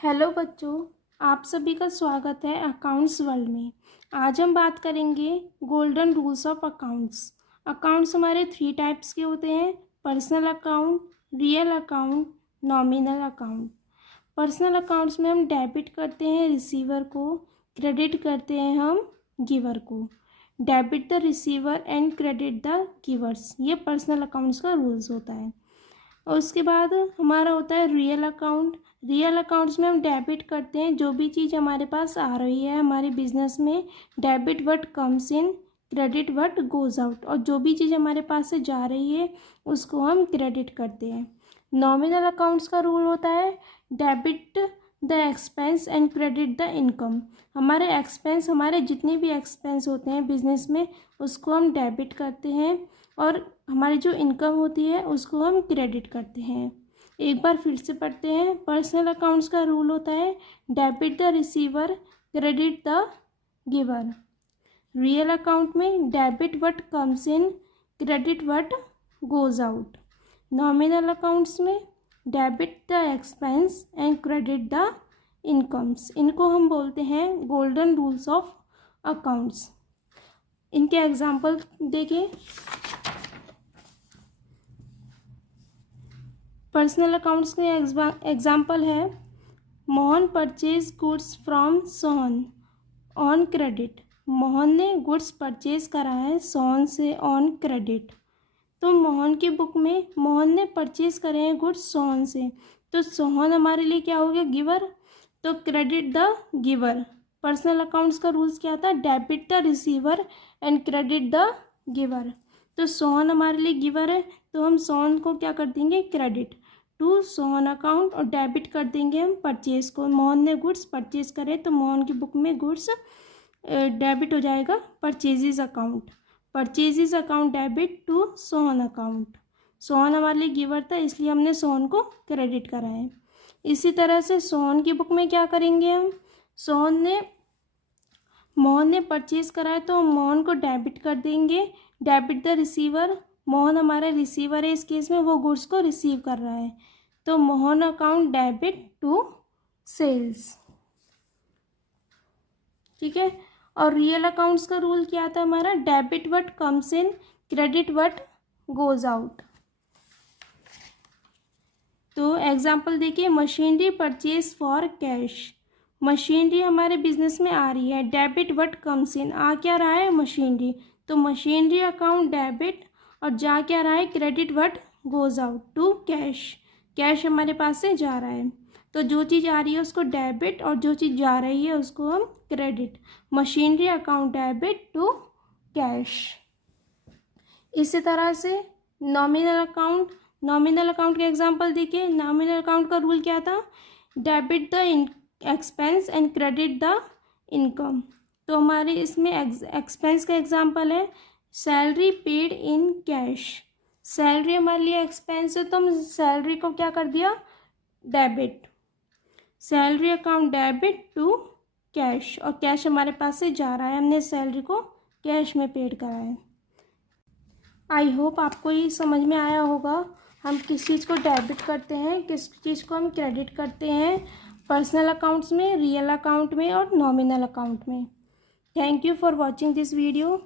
Hello बच्चों, आप सभी का स्वागत है अकाउंट्स वर्ल्ड में। आज हम बात करेंगे golden rules of accounts. Accounts हमारे 3 टाइप्स के होते हैं: personal account, real account, nominal account. Personal accounts में हम डेबिट करते हैं रिसीवर को, क्रेडिट करते हैं हम गिवर को। Debit the receiver and credit the givers, ये पर्सनल अकाउंट्स का रूल्स होता है। और उसके बाद हमारा होता है रियल अकाउंट। रियल अकाउंट्स में हम डेबिट करते हैं जो भी चीज़ हमारे पास आ रही है हमारे बिजनेस में। Debit what comes in, credit what goes out, और जो भी चीज़ हमारे पास से जा रही है उसको हम क्रेडिट करते हैं। नॉमिनल अकाउंट्स का रूल होता है debit the expense and credit the income. हमारे एक्सपेंस, हमारे जितने भी एक्सपेंस होते हैं बिजनेस में उसको हम डेबिट करते हैं, और हमारी जो इनकम होती है उसको हम क्रेडिट करते हैं। एक बार फिर से पढ़ते हैं। पर्सनल अकाउंट्स का रूल होता है debit the receiver, credit the giver. Real account में debit what comes in, credit what goes out. Nominal accounts में debit the expense and credit the incomes. इनको हम बोलते हैं गोल्डन रूल्स ऑफ अकाउंट्स। इनके एग्जाम्पल देखें। पर्सनल अकाउंट्स के example है Mohan purchase goods from Sohan on credit. Mohan ने गुड्स परचेज करा है सोहन से ऑन क्रेडिट। तो मोहन की बुक में मोहन ने परचेज करे हैं गुड्स सोहन से, तो सोहन हमारे लिए क्या हो गया, गिवर, तो credit the giver. Personal accounts का रूल्स क्या था, debit the receiver and credit the giver. तो सोहन हमारे लिए गिवर है तो हम सोहन को क्या कर देंगे, क्रेडिट टू सोहन अकाउंट, और डेबिट कर देंगे हम परचेज को। मोहन ने गुड्स परचेज करे तो मोहन की बुक में गुड्स डेबिट हो जाएगा purchases account. Purchases account debit to Sohan account. Sohan हमारे लिए गिवर था इसलिए हमने सोहन को क्रेडिट करा है। इसी तरह से सोहन की बुक में क्या करेंगे हम, मोहन ने परचेज करा है तो मोहन को डेबिट कर देंगे, डेबिट द रिसीवर। मोहन हमारा रिसीवर है इस केस में, वो गुड्स को रिसीव कर रहा है, तो Mohan account debit to sales. ठीक है। और रियल अकाउंट्स का रूल क्या था हमारा, debit what comes in, credit what goes out. तो एग्जाम्पल देखिए, machinery purchase for cash. Machinery हमारे बिजनेस में आ रही है, डेबिट व्हाट कम्स इन, आ क्या रहा है मशीनरी, तो मशीनरी अकाउंट डेबिट, और जा क्या रहा है, credit what goes out to cash. Cash हमारे पास से जा रहा है तो जो चीज़ आ रही है उसको डेबिट, और जो चीज़ जा रही है उसको हम credit. Machinery account debit to cash. इसी तरह से नॉमिनल अकाउंट। नॉमिनल अकाउंट के एग्जांपल देखिए। नॉमिनल अकाउंट का रूल क्या था, debit the expense and credit the income. तो हमारे इसमें एक्सपेंस का एग्जांपल है salary paid in cash. Salary हमारे लिए एक्सपेंस है तो हम सैलरी को क्या कर दिया, debit. Salary account debit to cash, और कैश हमारे पास से जा रहा है, हमने सैलरी को कैश में पेड करा है। आई होप आपको ये समझ में आया होगा हम किस चीज़ को डेबिट करते हैं, किस चीज़ को हम क्रेडिट करते हैं पर्सनल अकाउंट्स में, रियल अकाउंट में और नॉमिनल अकाउंट में। Thank you for watching this video.